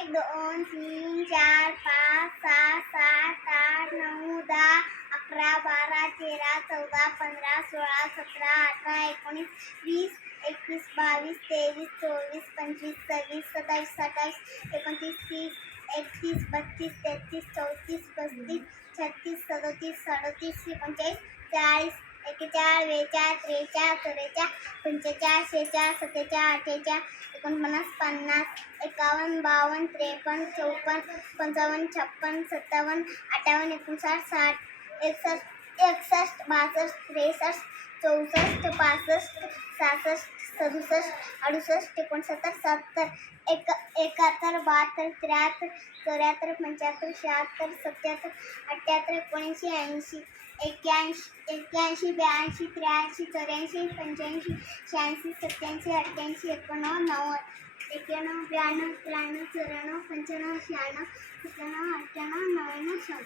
एक दोन तीन चार पाच सहा सात आठ नऊ दहा अकरा बारा तेरा चौदा पंधरा सोळा सतरा अठरा एकोणीस वीस एकवीस बावीस तेवीस चोवीस पंचवीस सव्वीस सत्तावीस सत्तावीस एकोणतीस तीस एकतीस बत्तीस तेहतीस चौतीस पस्तीस छत्तीस सदतीस सदोतीस एकोणचाळीस चाळीस एकेचाळ वेचाळ त्रेचाळ चौवेचाळ पंचेचाळ शेचाळ सत्तेचाळ अठ्ठेचाळ एकोणपन्नास पन्नास एकावन्न बावन्न त्रेपन्न चौपन्न पंचावन्न छप्पन्न सत्तावन्न अठ्ठावन्न एकोणसाठ साठ एकसष्ट एकसष्ट बासष्ट त्रेसष्ट चौसष्ट पासष्ट सहासष्ट सदुसष्ट अडुसष्ट एकोणसत्तर सत्तर एक एकाहत्तर बहात्तर त्र्याहत्तर चौऱ्याहत्तर पंच्याहत्तर शहात्तर सत्याहत्तर अठ्ठ्याहत्तर एकोणऐंशी ऐंशी एक्क्याऐंशी एक्क्याऐंशी ब्याऐंशी त्र्याऐंशी चौऱ्याऐंशी पंच्याऐंशी शहाऐंशी सत्याऐंशी अठ्ठ्याऐंशी एकोणनव्वद नव्वद एक्क्याण्णव ब्याण्णव त्र्याण्णव चौऱ्याण्णव पंच्याण्णव शहाण्णव सत्त्याण्णव अठ्ठ्याण्णव नव्याण्णव शंभर.